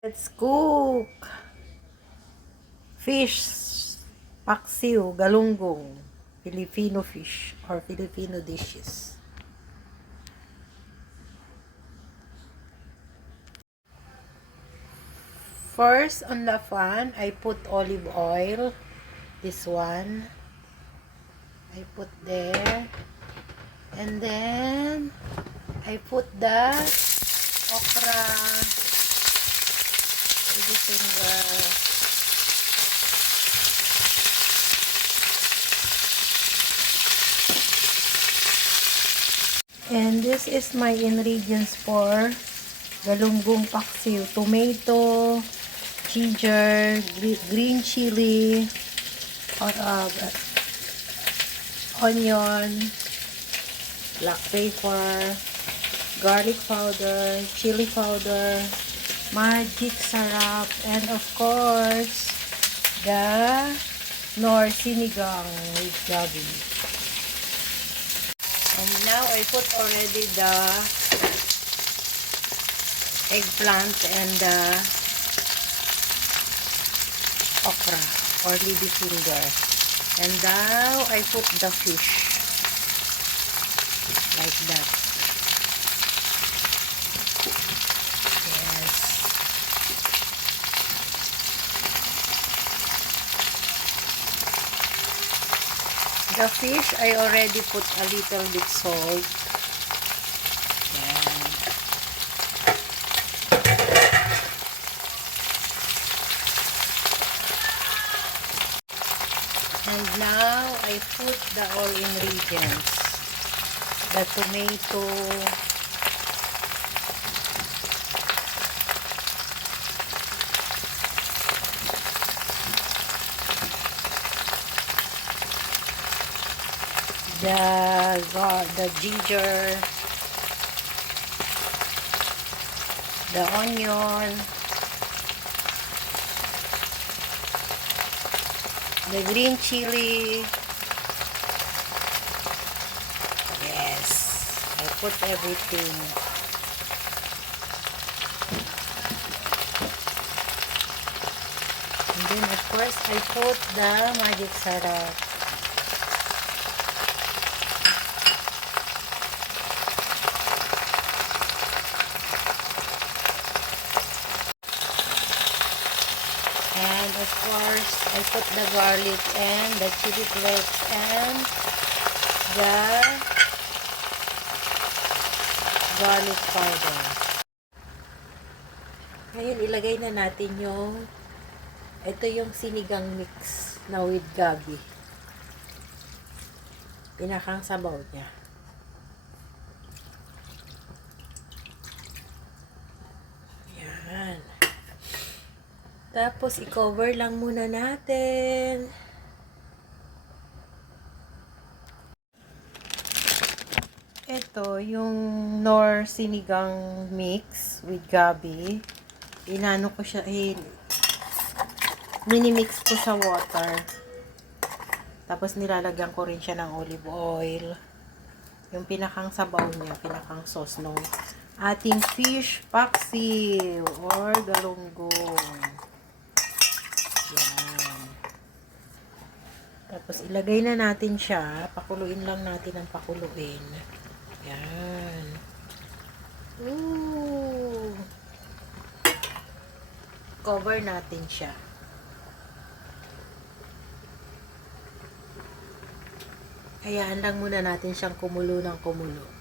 Let's cook fish paksiw, galunggong, Filipino fish or Filipino dishes. First, on the pan, I put olive oil. This one, I put there. And then, I put the okra, baby finger. And this is my ingredients for galunggong paksiw. Tomato, ginger, green chili, or onion, black pepper, garlic powder, chili powder, magic sarap, and of course, the Nor sinigang with gabi. And now I put already the eggplant and the okra or lady finger. And now I put the fish like that. Yes. The fish, I already put a little bit salt. Yan. And now, I put the all ingredients. The tomato, the ginger, the onion, the green chili. Yes, I put everything. And then of course I put the magic sarap. And of course, I put the garlic and the chili flakes and the garlic powder. Ngayon, ilagay na natin ito yung sinigang mix na with gabi. Pinakang sabaw niya. Yan. Tapos, i-cover lang muna natin. Ito, yung Nor sinigang mix with gabi. Inano ko siya, minimix ko sa water. Tapos, nilalagyan ko rin siya ng olive oil. Yung pinakang sabaw niya, pinakang sauce ng ating fish paksiw or galunggong. Yan. Tapos, ilagay na natin siya. Pakuluin lang natin ang pakuluin. Yan. Ooh. Cover natin siya. Hayaan lang muna natin siyang kumulo ng kumulo.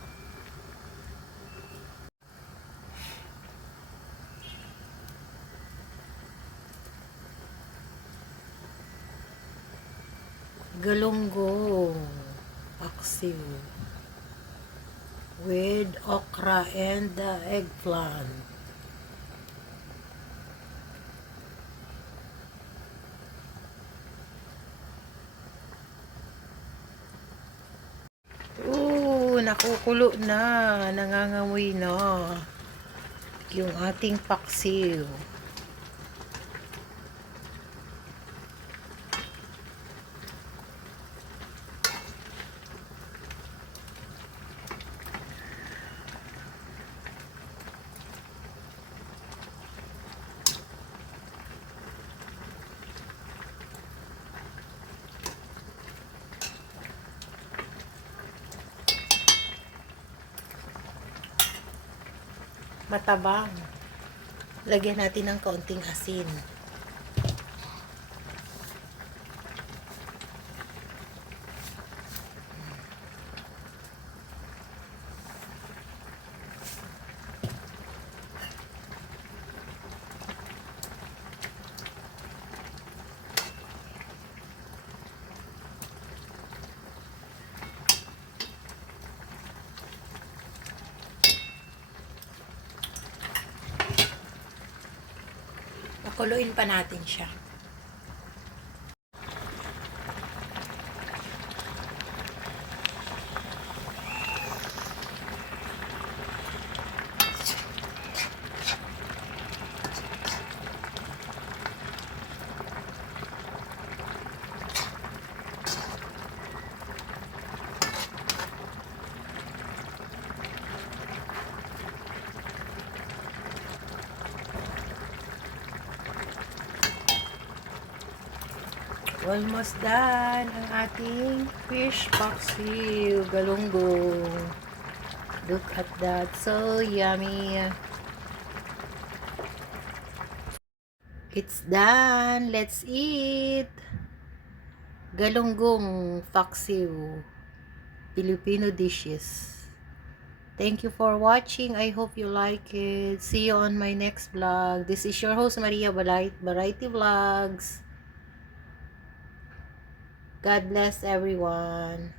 Galunggong paksiw with okra and the eggplant. Nakukulo na, nangangamoy na yung ating paksiw. matabang. Lagyan natin ng kaunting asin. Pakuluin pa natin siya. Almost done ang ating fish paksiw galunggong. Look at that, so yummy. It's done. Let's eat. Galunggong paksiw Filipino dishes. Thank you for watching. I hope you like it. See you on my next vlog. This is your host Maria Variety Vlogs. God bless everyone.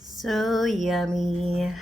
So yummy.